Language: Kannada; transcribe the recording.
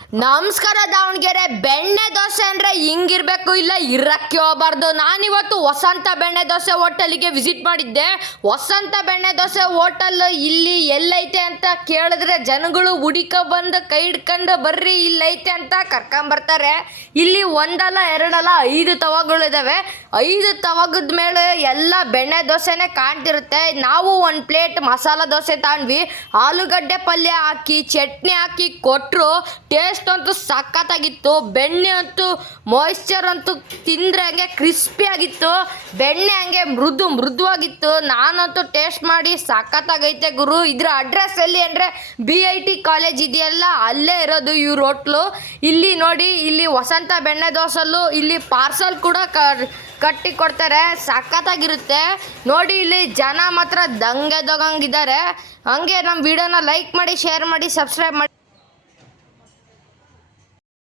ನಮಸ್ಕಾರ ದಾವಣಗೆರೆ. ಬೆಣ್ಣೆ ದೋಸೆ ಅಂದರೆ ಹಿಂಗಿರಬೇಕು, ಇಲ್ಲ ಇರಕ್ಕೆ ಹೋಗಬಾರ್ದು. ನಾನಿವತ್ತು ವಸಂತ ಬೆಣ್ಣೆ ದೋಸೆ ಹೋಟೆಲಿಗೆ ವಿಸಿಟ್ ಮಾಡಿದ್ದೆ. ವಸಂತ ಬೆಣ್ಣೆ ದೋಸೆ ಹೋಟೆಲ್ ಇಲ್ಲಿ ಎಲ್ಲೈತೆ ಅಂತ ಕೇಳಿದ್ರೆ ಜನಗಳು ಹುಡುಕ ಬಂದು ಕೈ ಹಿಡ್ಕೊಂಡು ಬರ್ರಿ ಇಲ್ಲೈತೆ ಅಂತ ಕರ್ಕೊಂಬರ್ತಾರೆ. ಇಲ್ಲಿ ಒಂದಲ್ಲ ಎರಡಲ್ಲ 5 ತವಗಳಿದ್ದಾವೆ. 5 ತವಗದ ಮೇಲೆ ಎಲ್ಲ ಬೆಣ್ಣೆ ದೋಸೆನೇ ಕಾಣ್ತಿರುತ್ತೆ. ನಾವು ಒಂದು ಪ್ಲೇಟ್ ಮಸಾಲ ದೋಸೆ ತಗೊಂಡ್ವಿ. ಆಲೂಗಡ್ಡೆ ಪಲ್ಯ ಹಾಕಿ ಚಟ್ನಿ ಹಾಕಿ ಕೊಟ್ಟರು. ಟೇಸ್ಟ್ ಅಂತೂ ಸಖತ್ತಾಗಿತ್ತು. ಬೆಣ್ಣೆ ಅಂತೂ ಮಾಯಿಶ್ಚರ್ ಅಂತೂ ತಿಂದರೆ ಹಂಗೆ ಕ್ರಿಸ್ಪಿ ಆಗಿತ್ತು. ಬೆಣ್ಣೆ ಹಂಗೆ ಮೃದುವಾಗಿತ್ತು. ನಾನಂತೂ ಟೇಸ್ಟ್ ಮಾಡಿ ಸಖತ್ತಾಗೈತೆ ಗುರು. ಇದ್ರ ಅಡ್ರೆಸ್ ಎಲ್ಲಿ ಅಂದರೆ BIT ಕಾಲೇಜ್ ಇದೆಯಲ್ಲ, ಅಲ್ಲೇ ಇರೋದು ಇವ್ರ ಹೋಟ್ಲು. ಇಲ್ಲಿ ನೋಡಿ, ಇಲ್ಲಿ ವಸಂತ ಬೆಣ್ಣೆ ದೋಸೆಲ್ಲೂ ಇಲ್ಲಿ ಪಾರ್ಸಲ್ ಕೂಡ ಕಟ್ಟಿ ಕೊಡ್ತಾರೆ. ಸಖತ್ತಾಗಿರುತ್ತೆ ನೋಡಿ. ಇಲ್ಲಿ ಜನ ಮಾತ್ರ ದಂಗೆ ದೊಗಂಗಿದ್ದಾರೆ. ಹಂಗೆ ನಮ್ಮ ವಿಡಿಯೋನ ಲೈಕ್ ಮಾಡಿ, ಶೇರ್ ಮಾಡಿ, ಸಬ್ಸ್ಕ್ರೈಬ್ ಮಾಡಿ.